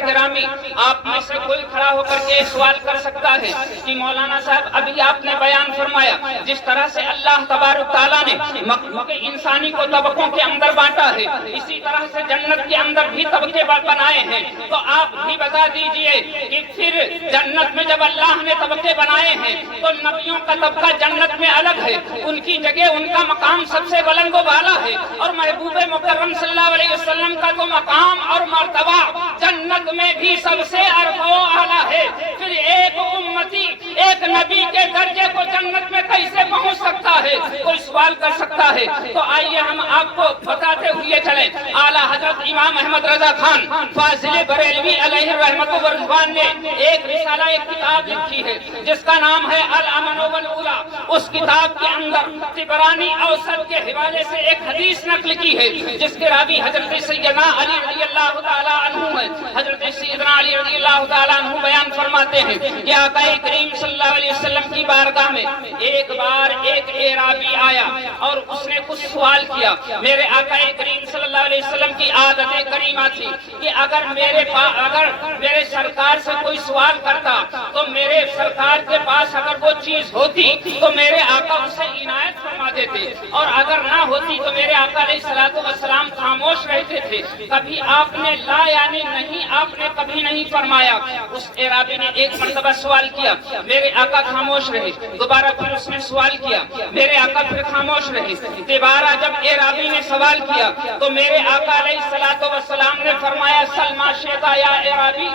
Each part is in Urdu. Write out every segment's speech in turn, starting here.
گرامی، آپ میں سے کوئی کھڑا ہو کر کے سوال کر سکتا ہے کہ مولانا صاحب ابھی آپ نے بیان فرمایا جس طرح سے اللہ تبارک تعالیٰ نے مخلوق انسانی کو طبقوں کے اندر بانٹا ہے، اسی طرح سے جنت کے اندر بھی طبقے بنائے ہیں، تو آپ بھی بتا دیجئے کہ پھر جنت میں جب اللہ نے طبقے بنائے ہیں تو نبیوں کا طبقہ جنت میں الگ ہے، ان کی جگہ ان کا مقام سب سے بلند و بالا ہے، اور محبوب مکرم صلی اللہ علیہ وسلم کا تو مقام اور مرتبہ جنت میں بھی سب سے ارفع و اعلیٰ ہے۔ پھر ایک امتی ایک نبی کے درجے کو جنت میں کیسے پہنچ سکتا ہے، کوئی سوال کر سکتا ہے؟ تو آئیے ہم آپ کو بتاتے ہوئے چلیں۔ اعلیٰ حضرت امام احمد رضا خان فاضل بریلوی علیہ الرحمۃ والرضوان نے ایک رسالہ، ایک کتاب لکھی ہے جس کا نام ہے الامن والاولیٰ۔ اس کتاب کے اندر طبرانی اوسط کے حوالے سے ایک حدیث نقل کی ہے جس کے راوی حضرت سیدنا علی رضی اللہ تعالیٰ عنہ ہے۔ حضرت سیدنا علی رضی اللہ تعالیٰ عنہ بیان فرماتے ہیں کہ آقا کریم صلی اللہ علیہ وسلم کی بارگاہ میں ایک بار ایک اعرابی آیا اور اس نے کچھ سوال کیا۔ میرے آقا کریم صلی اللہ علیہ وسلم کی عادت کریمہ تھی کہ اگر میرے سرکار سے کوئی سوال کرتا تو میرے سرکار کے پاس اگر وہ چیز ہوتی تو میرے آقا اسے عنایت فرما دیتے، اور اگر نہ ہوتی تو میرے آقا علیہ الصلوۃ والسلام خاموش رہتے تھے۔ کبھی آپ نے لا یعنی نہیں، آپ نے کبھی نہیں فرمایا۔ اس اعرابی نے ایک مرتبہ سوال کیا، میرے آقا خاموش رہے، دوبارہ پھر اس نے سوال کیا، میرے آقا پھر خاموش رہے، دوبارہ جب اعرابی نے سوال کیا تو میرے آقا علیہ الصلوۃ والسلام نے فرمایا سلما شیطا یا اعرابی،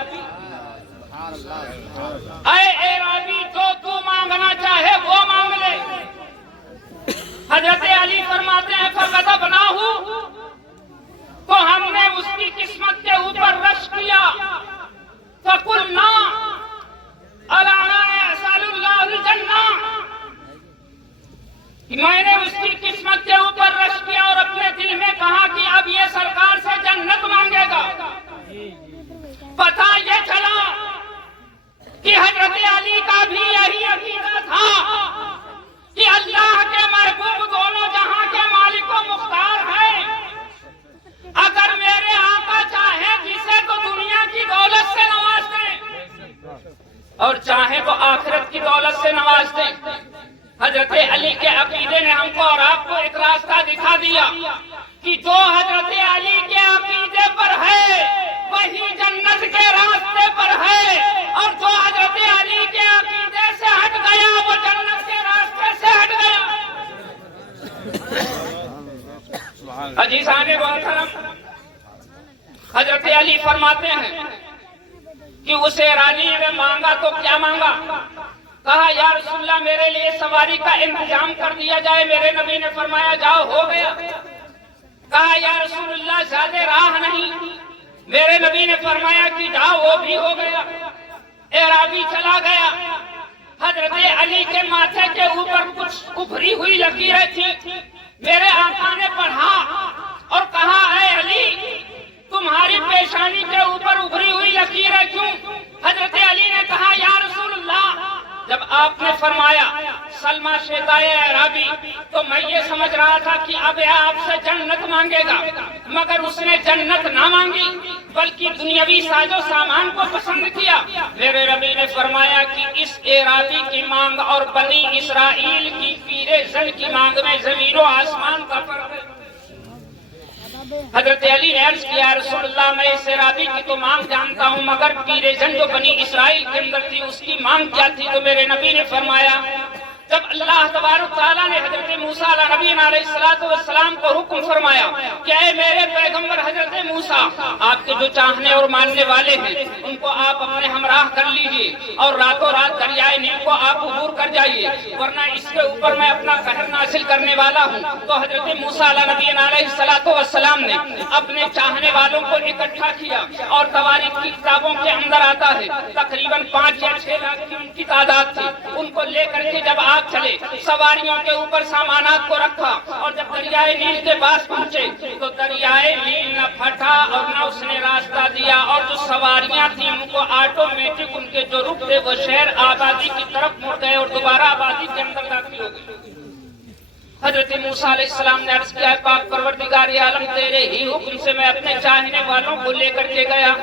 اے اعرابی جو تو مانگنا چاہے وہ مانگ لے۔ حضرت علی فرماتے ہیں فغضبناہ، تو ہم نے اس کی قسمت کے اوپر رش کیا، فقلنا الا اسأل اللہ الجنہ، میں نے اس کی قسمت کے اوپر رش کیا اور اپنے دل میں کہا کہ اب یہ سرکار سے جنت مانگے گا۔ پتہ یہ چلا کہ حضرت علی کا بھی یہی عقیدہ تھا کہ اللہ کے محبوب دونوں جہاں کے مالک و مختار ہیں، اگر میرے آقا چاہے جسے تو دنیا کی دولت سے نواز دیں اور چاہے تو آخرت کی دولت سے نواز دیں۔ حضرت علی کے عقیدے نے ہم کو اور آپ کو ایک راستہ دکھا دیا کہ جو حضرت علی کے عقیدے پر ہے وہی جنت کے راستے پر ہے، اور جو حضرت علی کے عقیدے سے ہٹ گیا وہ جنت کے راستے سے ہٹ گیا۔ عزیزان محترم، حضرت علی فرماتے ہیں کہ اس اعرابی نے مانگا تو کیا مانگا؟ کہا یا رسول اللہ میرے لیے سواری کا انتظام کر دیا جائے۔ میرے نبی نے فرمایا جاؤ، ہو گیا۔ کہا یا رسول اللہ زیادہ راہ نہیں۔ میرے نبی نے فرمایا کہ جاؤ، وہ بھی ہو گیا۔ اعرابی چلا گیا۔ حضرت علی کے ماتھے کے اوپر کچھ ابھری ہوئی لکیریں تھی۔ میرے آقا نے پڑھا اور کہا اے علی تمہاری پیشانی کے اوپر ابھری ہوئی لکیریں کیوں؟ حضرت علی نے کہا یا رسول اللہ جب آپ نے فرمایا سلما شیطائے اعرابی تو میں یہ سمجھ رہا تھا کہ اب آپ سے جنت مانگے گا، مگر اس نے جنت نہ مانگی بلکہ دنیاوی ساز و سامان کو پسند کیا۔ میرے نبی نے فرمایا کہ اس اعرابی کی مانگ اور بنی اسرائیل کی پیر زن کی مانگ میں زمین و آسمان کا فرق ہے۔ حضرت علی نے عرض کیا رسول اللہ میں اس اعرابی کی تو مانگ جانتا ہوں، مگر پیر زن جو بنی اسرائیل کے اندر تھی اس کی مانگ کیا تھی؟ تو میرے نبی نے فرمایا جب اللہ تبارک تعالیٰ نے حضرت موسیٰ علیہ نبی علیہ السلام کو حکم فرمایا کہ اے میرے پیغمبر حضرت موسیٰ آپ کے جو چاہنے اور ماننے والے ہیں ان کو آپ اپنے ہمراہ کر لیجئے اور راتوں رات دریائے نیل کو آپ عبور کر جائیے، ورنہ اس کے اوپر میں اپنا قہر نازل کرنے والا ہوں۔ تو حضرت موسیٰ علیہ نبی علیہ السلام نے اپنے چاہنے والوں کو اکٹھا کیا، اور تواریخ کی کتابوں کے اندر آتا ہے تقریباً 5 یا 6 لاکھ کی ان کی تعداد تھی۔ ان کو لے کر کے جب آپ چلے سواریوں کے اوپر سامانات کو رکھا، اور جب دریائے نیل کے پاس پہنچے تو دریائے نیل نہ پھٹا اور نہ اس نے راستہ دیا، اور جو سواریاں تھیں ان کو آٹومیٹک ان کے جو رخ تھے وہ شہر آبادی کی طرف مڑ گئے اور دوبارہ آبادی کے اندر داخل ہو گئے۔ حضرت موسیٰ علیہ السلام نے عرض کیا پاک پروردگار عالم تیرے ہی حکم سے میں اپنے چاہنے والوں کو لے کر کے گیا۔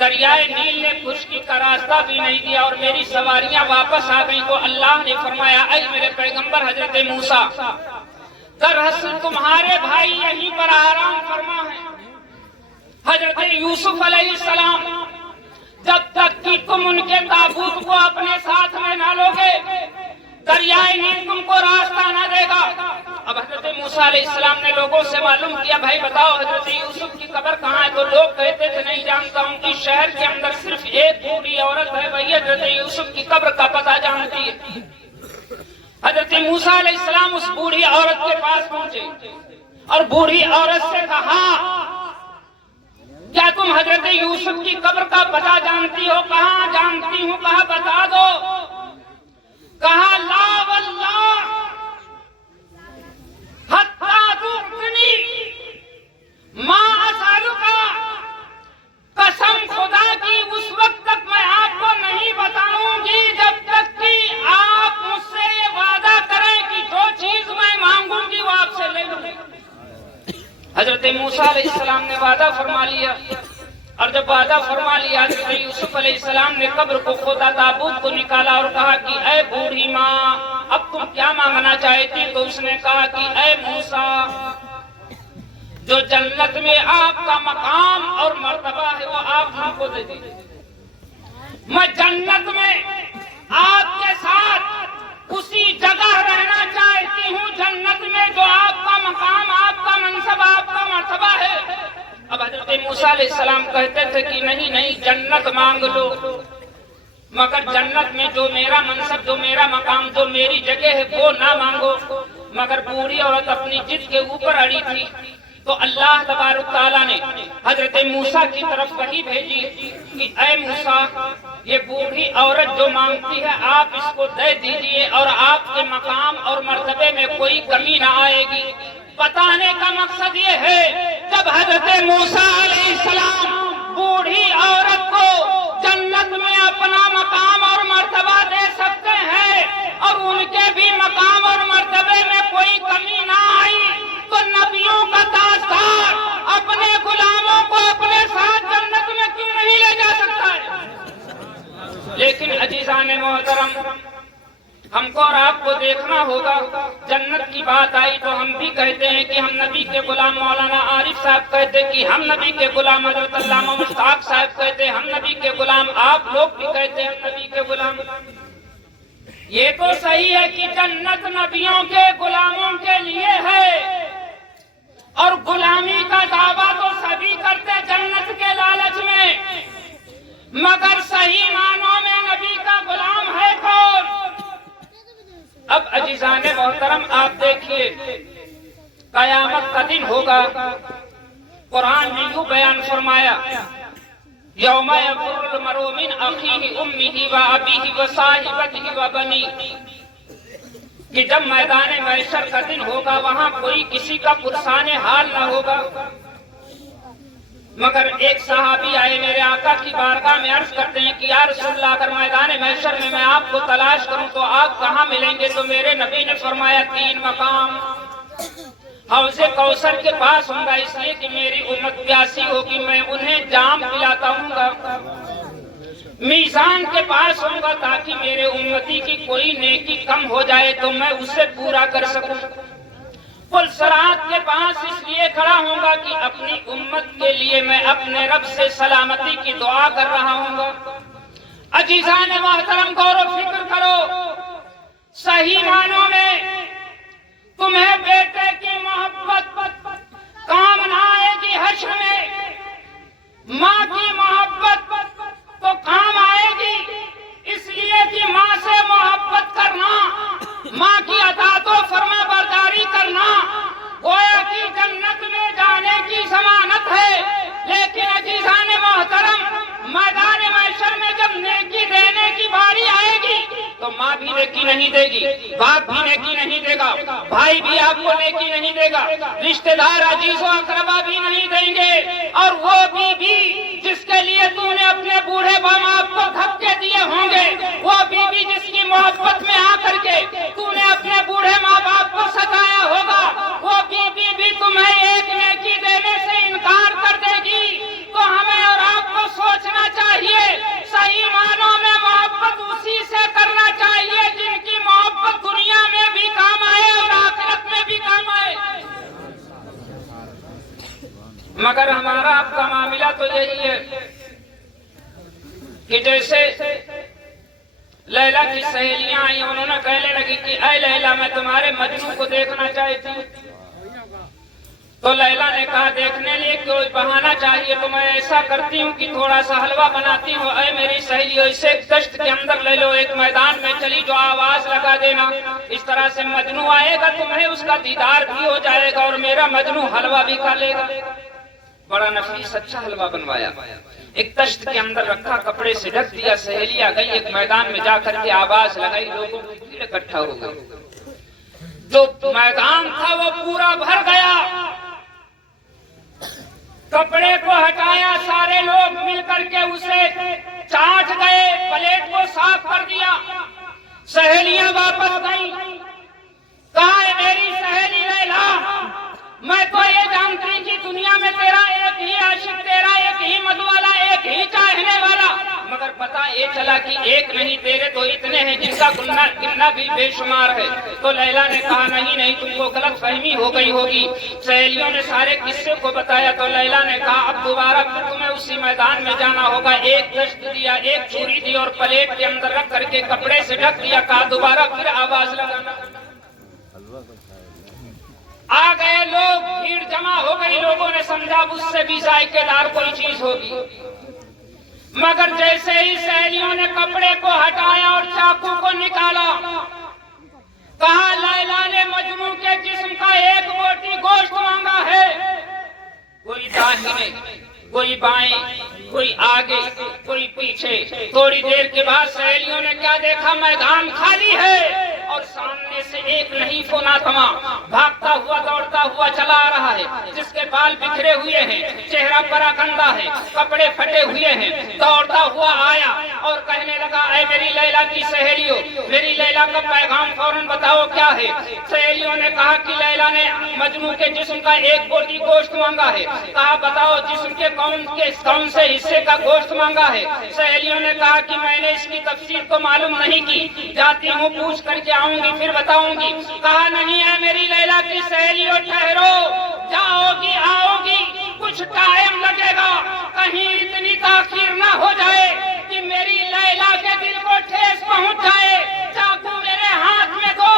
دریائے نیل نے خشکی کا راستہ بھی نہیں دیا اور میری سواریاں واپس آ گئیں تو اللہ نے فرمایا اے میرے پیغمبر حضرت موسیٰ، دراصل تمہارے بھائی یہیں پر آرام فرما ہے۔ حضرت یوسف علیہ السلام، جب تک کہ تم ان کے تابوت کو اپنے ساتھ میں نہ لوگے، دریائے نیل تم کو راستہ نہ دے گا۔ اب حضرت موسیٰ علیہ السلام نے لوگوں سے معلوم کیا، بھائی بتاؤ حضرت یوسف کی قبر کہاں ہے؟ تو لوگ کہتے تھے نہیں جانتا ہوں، کہ شہر کے اندر صرف ایک بوڑھی عورت ہے، وہی حضرت یوسف کی قبر کا پتہ جانتی ہے۔ حضرت موسیٰ علیہ السلام اس بوڑھی عورت کے پاس پہنچے اور بوڑھی عورت سے کہا، کیا تم حضرت یوسف کی قبر کا پتہ جانتی ہو؟ کہاں جانتی ہوں، کہا بتا دو۔ کہا لا واللہ حتی تؤتنی ما اسألک، قسم خدا کی اس وقت تک میں آپ کو نہیں بتاؤں گی جب تک کہ آپ مجھ سے یہ وعدہ کریں کہ جو چیز میں مانگوں گی وہ آپ سے لے لوں گی۔ حضرت موسیٰ علیہ السلام نے وعدہ فرما لیا، اور جب وعدہ فرما لیا حضرت یوسف علیہ السلام نے قبر کو کھودا، تابوت کو نکالا اور کہا کہ اے بوڑھی ماں، اب تم کیا مانگنا چاہتی؟ تو اس نے کہا کہ اے موسیٰ، جو جنت میں آپ کا مقام اور مرتبہ ہے وہ آپ ہم کو دے دیجیے۔ میں جنت میں آپ کے ساتھ اسی جگہ رہنا چاہتی ہوں، جنت میں جو آپ کا مقام، آپ کا منصب، آپ کا مرتبہ ہے۔ اب حضرت موسیٰ علیہ السلام کہتے تھے کہ نہیں نہیں، جنت مانگ لو، مگر جنت میں جو میرا منصب، جو میرا مقام، جو میری جگہ ہے وہ نہ مانگو۔ مگر بوڑھی عورت اپنی ضد کے اوپر اڑی تھی، تو اللہ تبارک تعالیٰ نے حضرت موسیٰ کی طرف وحی بھیجی کہ اے موسیٰ، یہ بوڑھی عورت جو مانگتی ہے آپ اس کو دے دیجئے، اور آپ کے مقام اور مرتبے میں کوئی کمی نہ آئے گی۔ بتانے کا مقصد یہ ہے، جب حضرت موسیٰ علیہ السلام بوڑھی عورت کو جنت میں اپنا مقام اور مرتبہ دے سکتے ہیں، اور ان کے بھی مقام اور مرتبے میں کوئی کمی نہ آئی، تو نبیوں کا تاجدار اپنے غلاموں کو اپنے ساتھ جنت میں کیوں نہیں لے جا سکتا ہے؟ لیکن عزیزان محترم، ہم کو اور آپ کو دیکھنا ہوگا، جنت کی بات آئی تو ہم بھی کہتے ہیں کہ ہم نبی کے غلام، مولانا عارف صاحب کہتے کہ ہم نبی کے غلام، حضرت علامہ مشتاق صاحب کہتے ہم نبی کے غلام، آپ لوگ بھی کہتے ہیں ہم نبی کے غلام۔ یہ تو صحیح ہے کہ جنت نبیوں کے غلاموں کے لیے ہے، اور غلامی کا دعویٰ تو سبھی کرتے جنت کے لالچ میں، مگر صحیح معنوں میں نبی کا غلام ہے کون؟ اب عزیزان محترم آپ دیکھیے، قیامت کا دن ہوگا، قرآن نے یوں بیان فرمایا، یوم یفر المرء من اخیہ امہ و ابیہ و صاحبتہ و بنیہ، کہ جب میدان محشر کا دن ہوگا وہاں کوئی کسی کا پرسان حال نہ ہوگا۔ مگر ایک صحابی آئے میرے آقا کی بارگاہ میں، عرض کرتے ہیں کہ یا رسول اللہ، اگر میدان محشر میں آپ کو تلاش کروں تو آپ کہاں ملیں گے؟ تو میرے نبی نے فرمایا 3 مقام، حوض کوثر کے پاس ہوں گا، اس لیے کہ میری امت پیاسی ہوگی، میں انہیں جام پلاتا ہوں گا۔ میزان کے پاس ہوں گا تاکہ میرے امتی کی کوئی نیکی کم ہو جائے تو میں اسے پورا کر سکوں۔ پل صراط کے پاس اس لیے کھڑا ہوں گا کہ اپنی امت کے لیے میں اپنے رب سے سلامتی کی دعا کر رہا ہوں گا۔ عزیزان محترم، غور و فکر کرو، صحیح معنوں میں تمہیں بیٹے کی محبت کام نہ آئے گی حشر میں، ماں کی محبت تو کام آئے گی، اس لیے کہ ماں سے محبت کرنا، ماں کی اطاعت و فرما برداری کرنا گویا کی جنت میں جانے کی ضمانت ہے۔ لیکن عزیزان محترم، میدان محشر میں جب نیکی دینے کی باری آئے گی تو ماں بھی نیکی نہیں دے گی، باپ بھی نیکی نہیں دے گا، بھائی بھی آپ کو نیکی نہیں دے گا، رشتہ دار عزیز و اقربا بھی نہیں دیں گے، اور وہ بھی جس کے لیے تو نے اپنے بوڑھے باپ کو دھکے دیے ہوں گے، وہ بھی جس کی محبت میں آ کر کے تو نے اپنے بوڑھے ماں باپ کو ستایا ہوگا، وہ بھی تمہیں ایک نیکی دینے سے انکار کر دے گی۔ تو ہمیں اور آپ کو سوچنا چاہیے مگر ہمارا آپ کا معاملہ تو یہی ہے کہ جیسے لیلا کی سہیلیاں آئی، انہوں نے کہنے لگی کہ اے لیلا میں تمہارے مجنوں کو دیکھنا چاہتی ہوں، تو لیلا نے کہا دیکھنے لیے کوئی بہانہ چاہیے تو میں ایسا کرتی ہوں کہ تھوڑا سا حلوہ بناتی ہوں، اے میری سہیلیو اسے ایک دشت کے اندر لے لو، ایک میدان میں چلی جو آواز لگا دینا، اس طرح سے مجنوں آئے گا تمہیں اس کا دیدار بھی ہو جائے گا اور میرا مجنوں حلوہ بھی کھا لے گا۔ بڑا نفیس اچھا حلوہ بنوایا، ایک دشت کے اندر رکھا، کپڑے سے ڈھک دیا، سہیلیاں گئی ایک میدان میں جا کر کے آواز لگائی، لوگوں کی بھیڑ اکٹھا ہو گئی، جو میدان تھا وہ پورا بھر گیا، کپڑے کو ہٹایا، سارے لوگ مل کر کے اسے چاٹ گئے، پلیٹ کو صاف کر دیا، سہیلیاں واپس گئیں، کہا اے میری سہیلی لیلا میں تو یہ جانتی کہ دنیا میں تیرا ایک ہی عاشق، تیرا ایک ہی مدوالا، ایک ہی چاہنے والا، مگر پتہ یہ چلا کہ ایک نہیں تیرے تو اتنے ہیں جن کا گننا بھی بے شمار ہے۔ تو لیلا نے کہا نہیں تم کو غلط فہمی ہو گئی ہوگی، سہیلیوں نے سارے قصے کو بتایا، تو لیلا نے کہا اب دوبارہ پھر تمہیں اسی میدان میں جانا ہوگا، ایک دشت دیا، ایک چوری دی اور پلیٹ کے اندر رکھ کر کے کپڑے سے ڈھک دیا، کہا دوبارہ پھر آواز لگانا۔ آ گئے لوگ، بھیڑ جمع ہو گئی، لوگوں نے سمجھا اس سے بھی ذائقے دار کوئی چیز ہوگی، مگر جیسے ہی سہیلیوں نے کپڑے کو ہٹایا اور چاقو کو نکالا، کہا لیلا نے مجنوں کے جسم کا ایک بوٹی گوشت مانگا ہے، کوئی داہنے کوئی بائیں کوئی آگے کوئی پیچھے، تھوڑی دیر کے بعد سہیلیوں نے کیا دیکھا، میدان خالی ہے اور سامنے سے ایک نہیں فونا تھما بھاگتا ہوا دوڑتا ہوا چلا آ رہا ہے، جس کے بال بکھرے ہوئے ہیں، چہرہ پراکندا ہے، کپڑے پھٹے ہوئے ہیں، دوڑتا ہوا آیا اور کہنے لگا اے میری لیلا کی سہیلیوں، میری لیلا کا پیغام فوراً بتاؤ کیا ہے۔ سہیلیوں نے کہا کہ لیلا نے مجنوں کے جسم کا ایک بوٹی گوشت مانگا ہے، کہا بتاؤ جسم کے کون سے حصے کا گوشت مانگا ہے۔ سہیلیوں نے کہا کہ میں نے اس کی تفصیل تو معلوم نہیں کی، جاتی ہوں پوچھ کر کے آؤں گی پھر بتاؤں گی۔ کہا نہیں ہے میری لیلا کی سہیلیوں ٹھہرو، جاؤ گی آؤ گی کچھ ٹائم لگے گا، کہیں اتنی تاخیر نہ ہو جائے کہ میری لیلا کے دل کو ٹھیس پہنچ جائے، چاقو میرے ہاتھ میں دو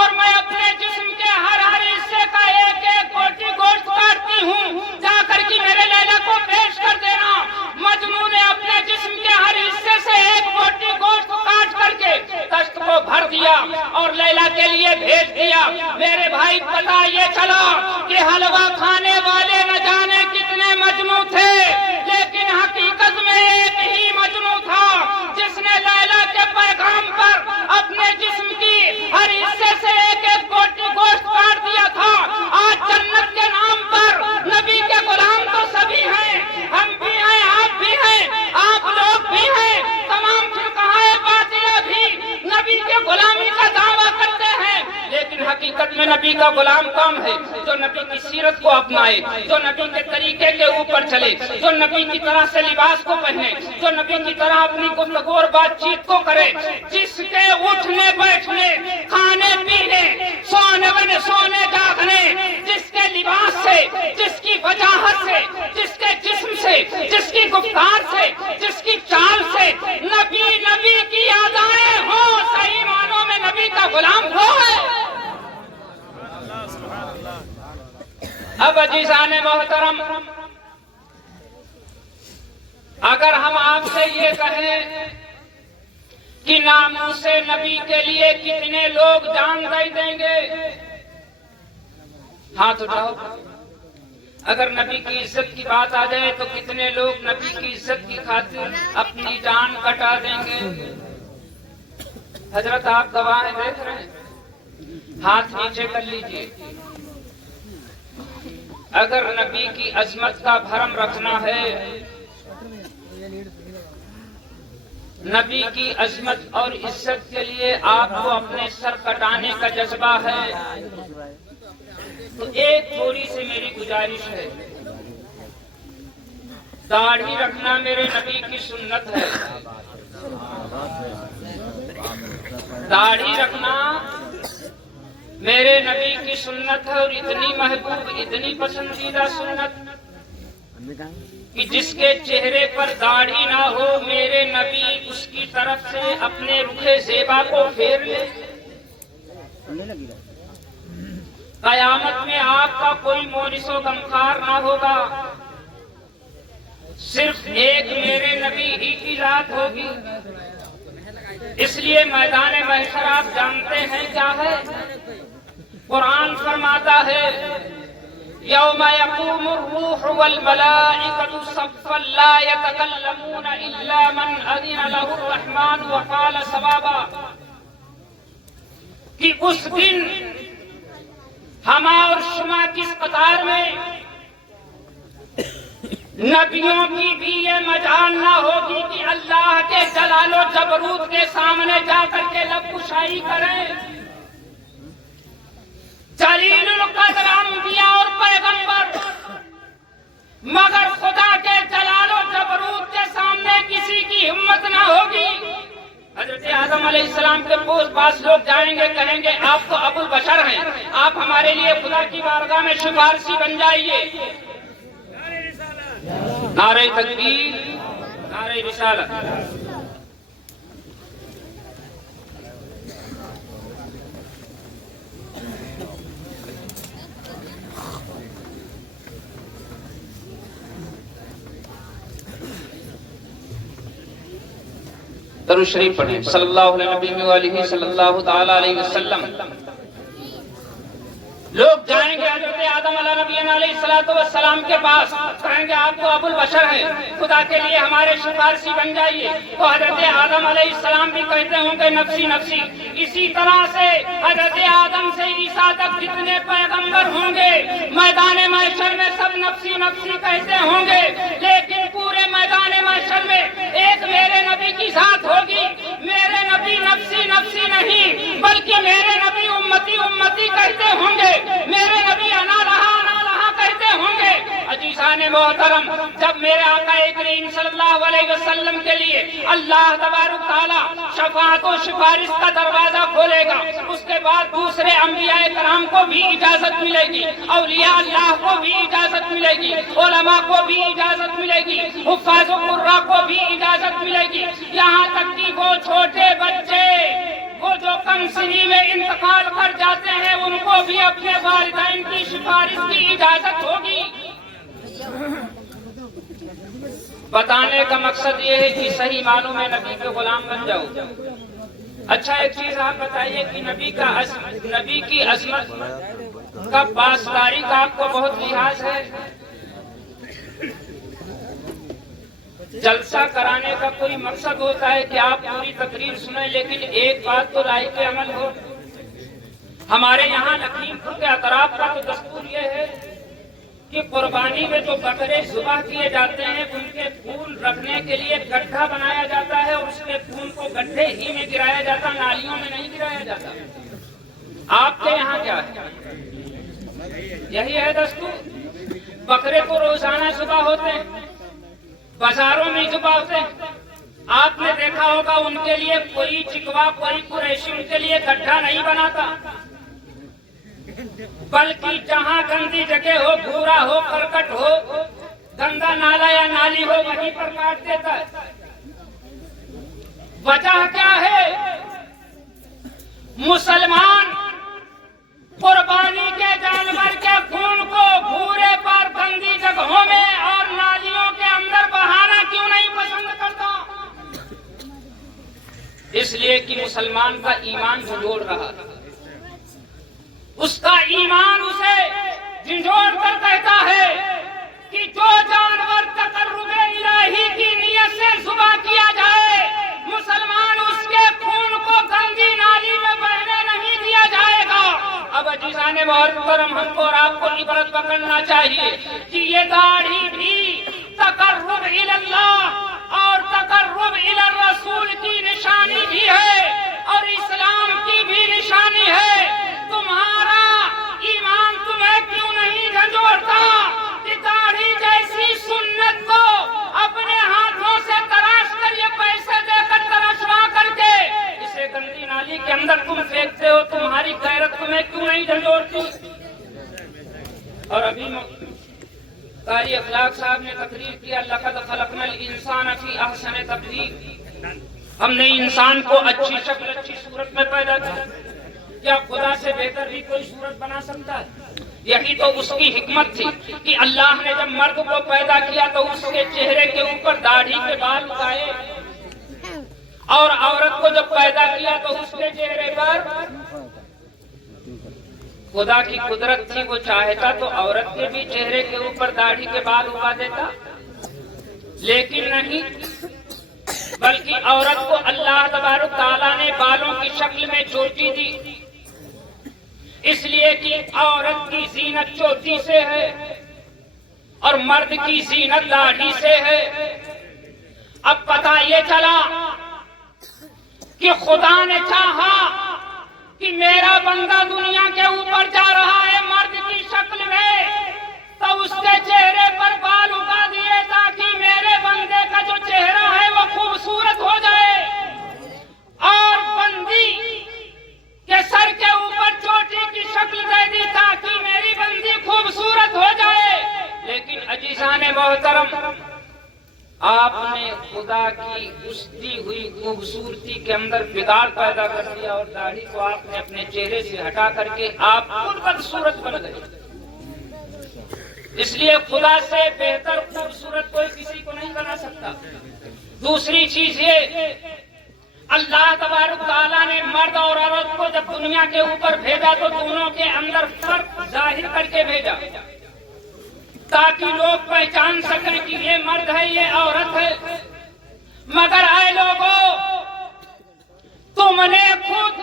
اور میں اپنے جسم کے ہر حصے کا ایک ایک بوٹی گوشت کاٹتی ہوں، جا کر کے میرے لیلا کو پیش کر دینا۔ مجنوں نے اپنے جسم کے ہر حصے سے ایک بوٹی گوشت کاٹ کر کے دشت کو بھر دیا اور لیلا کے لیے بھیج دیا۔ میرے بھائی پتہ یہ چلا کہ حلوہ کھانے والے نہ جانے کتنے مجنوں تھے، لیکن حقیقت میں ایک ہی مجنوں تھا جس نے لیلا کے پیغام پر اپنے جسم کی ہر حصے سے ایک ایک بوٹی گوشت کاٹ دیا تھا۔ آج جنت کے نام پر نبی کے غلام تو سبھی ہیں، ہم بھی ہیں، آپ بھی ہیں، آپ لوگ بھی ہیں، تمام فرقائے باطلہ بھی نبی کے غلامی کا دعویٰ کرتے ہیں، لیکن حقیقت میں نبی کا غلام کون ہے؟ جو نبی کی سیرت کو اپنائے، جو نبی کے طریقے کے اوپر چلے، جو نبی کی طرح سے لباس کو پہنے، جو نبی کی طرح اپنی گفتگو اور بات چیت کو کرے، جس کے اٹھنے بیٹھنے، کھانے پینے، سونے جاگنے، جس کے لباس سے، جس کی وجاہت سے، جس کے جسم سے، جس کی گفتار سے، جس کی چال سے نبی کی ادائیں ہوں، صحیح معنوں میں نبی کا غلام وہ ہے۔ اب عزیزان محترم، اگر ہم آپ سے یہ کہیں کہ ناموس نبی کے لیے کتنے لوگ جان دے دیں گے، ہاتھ اٹھاؤ۔ اگر نبی کی عزت کی بات آ جائے تو کتنے لوگ نبی کی عزت کی خاطر اپنی جان کٹا دیں گے؟ حضرت آپ گواہ دیکھ رہے ہیں، ہاتھ نیچے کر لیجئے۔ اگر نبی کی عظمت کا بھرم رکھنا ہے، نبی کی عظمت اور عزت کے لیے آپ کو اپنے سر کٹانے کا جذبہ ہے، تو ایک تھوڑی سی میری گزارش ہے، داڑھی رکھنا میرے نبی کی سنت ہے، داڑھی رکھنا میرے نبی کی سنت ہے، اور اتنی محبوب اتنی پسندیدہ سنت کہ جس کے چہرے پر داڑھی نہ ہو میرے نبی اس کی طرف سے اپنے رخ زیبا کو پھیر لے. قیامت میں آپ کا کوئی مونس و غمخوار نہ ہوگا، صرف ایک میرے نبی ہی کی ذات ہوگی. اس لیے میدان محشر آپ جانتے ہیں کیا ہے؟ قرآن فرماتا ہے یوم یقوم الروح والملائکۃ صفا لا یتکلمون الا من اذن له الرحمن وقال صوابا، کہ اس دن ہم اور شما کس قطار میں نبیوں کی بھی یہ مجال نہ ہوگی کہ اللہ کے جلال و جبروت کے سامنے جا کر کے لب کشائی کریں. جلیل القدر انبیاء اور پیغمبر، مگر خدا کے جلال و جبروت کے سامنے کسی کی ہمت نہ ہوگی. حضرت آدم علیہ السلام کے پاس لوگ جائیں گے، کہیں گے آپ تو ابو البشر ہیں، آپ ہمارے لیے خدا کی بارگاہ میں سفارشی بن جائیے. نعرہ تکبیر، نعرہ رسالت. درود شریف پڑھیں صلی اللہ علیہ نبی وآلہ صلی اللہ تعالی علیہ وسلم. لوگ جائیں گے حضرت آدم علیہ نبی علیہ السلام کے پاس، کہیں گے آپ تو ابو البشر ہیں، خدا کے لیے ہمارے سفارشی بن جائیے. تو حضرت آدم علیہ السلام بھی کہتے ہوں گے نفسی نفسی. اسی طرح سے حضرت آدم سے عیسیٰ تک جتنے پیغمبر ہوں گے میدان محشر میں سب نفسی نفسی کہتے ہوں گے، لیکن پورے میدان محشر میں ایک میرے نبی کی ذات ہوگی. میرے نبی نفسی نفسی نہیں بلکہ میرے نبی امتی امتی کہتے ہوں گے، میرے نبی انا رہا کہتے ہوں گے. عزیزان محترم، جب میرے آقا کریم صلی اللہ علیہ وسلم کے لیے اللہ تبارک تعالیٰ شفاعت و سفارش کا دروازہ کھولے گا، اس کے بعد دوسرے انبیاء کرام کو بھی اجازت ملے گی، اولیاء اللہ کو بھی اجازت ملے گی، علماء کو بھی اجازت ملے گی، حفاظ و قراء کو بھی اجازت ملے گی، یہاں تک کہ وہ چھوٹے بچے وہ جو کم سنی میں انتقال کر جاتے ہیں ان کو بھی اپنے والدین کی سفارش کی اجازت ہوگی. بتانے کا مقصد یہ ہے کہ صحیح معنوں میں نبی کے غلام بن جاؤ. اچھا ایک چیز آپ بتائیے کہ نبی کی عظمت کا پاسداری کا آپ کو بہت لحاظ ہے. جلسہ کرانے کا کوئی مقصد ہوتا ہے کہ آپ پوری تقریر سنیں، لیکن ایک بات تو لائق عمل ہو. ہمارے یہاں لکھیم پور کے اطراف کا تو دستور یہ ہے کہ قربانی میں جو بکرے ذبح کیے جاتے ہیں ان کے خون رکھنے کے لیے گڈھا بنایا جاتا ہے اور اس کے خون کو گڈھے ہی میں گرایا جاتا، نالیوں میں نہیں گرایا جاتا. آپ کے یہاں کیا ہے؟ یہی ہے دستور. بکرے کو روزانہ ذبح ہوتے ہیں، بازاروں میں ذبح ہوتے ہیں. آپ نے دیکھا ہوگا ان کے لیے کوئی چکوا کوئی قریشی ان کے لیے گڈھا نہیں بناتا، بلکہ جہاں گندی جگہ ہو، بھورا ہو، کرکٹ ہو، گندا نالا یا نالی ہو وہیں پر کاٹ دیتا ہے. وجہ کیا ہے؟ مسلمان قربانی کے جانور کے خون کو بھورے پر گندی جگہوں میں اور نالیوں کے اندر بہانا کیوں نہیں پسند کرتا؟ اس لیے کہ مسلمان کا ایمان جھنجھوڑ رہا ہے. اس کا ایمان اسے جھنجھوڑ کر کہتا ہے کہ جو جانور تقرب الہی کی نیت سے ذبح کیا جائے مسلمان اس کے خون کو گندی نالی میں بہنے نہیں دیا جائے گا. اب عزیزان محترم، ہم کو اور آپ کو عبرت پکڑنا چاہیے کہ یہ داڑھی بھی تقرب الی اللہ اور تقرب الی الرسول کی نشانی بھی ہے اور اسلام کی بھی نشانی ہے. تمہارا ایمان تمہیں کیوں نہیں جھنجھوڑتا کہ داڑھی جیسی سنت کو اپنے ہاتھوں سے تراش کر یہ پیسے دے کر تراشوا کر کے اسے گندی نالی کے اندر تم پھینکتے ہو؟ تمہاری غیرت تمہیں کیوں نہیں جھنجھوڑتی؟ اور ابھی قاری اسحاق صاحب نے تقریر کیا لقد خلقنا الانسان فی احسن تقویم، ہم نے انسان کو اچھی شکل اچھی صورت میں پیدا کیا، کیا خدا سے بہتر بھی کوئی صورت بنا سکتا ہے؟ یہی تو اس کی حکمت تھی کہ اللہ نے جب مرد کو پیدا کیا تو اس کے چہرے کے اوپر داڑھی کے بال اگائے، اور عورت کو جب پیدا کیا تو اس کے چہرے پر خدا کی قدرت تھی، وہ چاہتا تو عورت کے بھی چہرے کے اوپر داڑھی کے بال اگا دیتا، لیکن نہیں، بلکہ عورت کو اللہ تبارک تعالیٰ نے بالوں کی شکل میں چوٹی دی، اس لیے کہ عورت کی زینت چوٹی سے ہے اور مرد کی زینت داڑھی سے ہے۔ اب پتہ یہ چلا کہ خدا نے چاہا کہ میرا بندہ دنیا کے اوپر جا رہا ہے مرد کی شکل میں، تو اس کے چہرے پر بال اگا دیے تاکہ میرے بندے کا جو چہرہ ہے وہ خوبصورت ہو جائے، اور بندی کے سر کے اوپر چوٹی کی شکل دے دی تاکہ میری بندی خوبصورت ہو جائے۔ لیکن عزیزان محترم، آپ نے خدا کی اس دی ہوئی خوبصورتی کے اندر بگاڑ پیدا کر دیا، اور داڑھی کو آپ نے اپنے چہرے سے ہٹا کر کے آپ خود بدصورت بن گئے۔ اس لیے خدا سے بہتر خوبصورت کوئی کسی کو نہیں بنا سکتا۔ دوسری چیز یہ، اللہ تبارک تعالیٰ نے مرد اور عورت کو جب دنیا کے اوپر بھیجا تو دونوں کے اندر فرق ظاہر کر کے بھیجا تاکہ لوگ پہچان سکیں کہ یہ مرد ہے یہ عورت ہے۔ مگر اے لوگوں، تم نے خود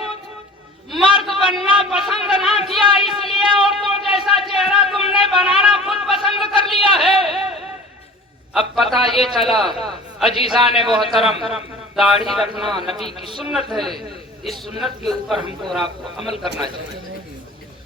مرد بننا پسند نہ کیا، اس لیے عورتوں جیسا چہرہ تم نے بنانا خود پسند کر لیا ہے۔ اب پتہ یہ چلا عزیزان محترم، داڑھی رکھنا نبی کی سنت ہے، اس سنت کے اوپر ہم کو اور آپ کو عمل کرنا چاہیے۔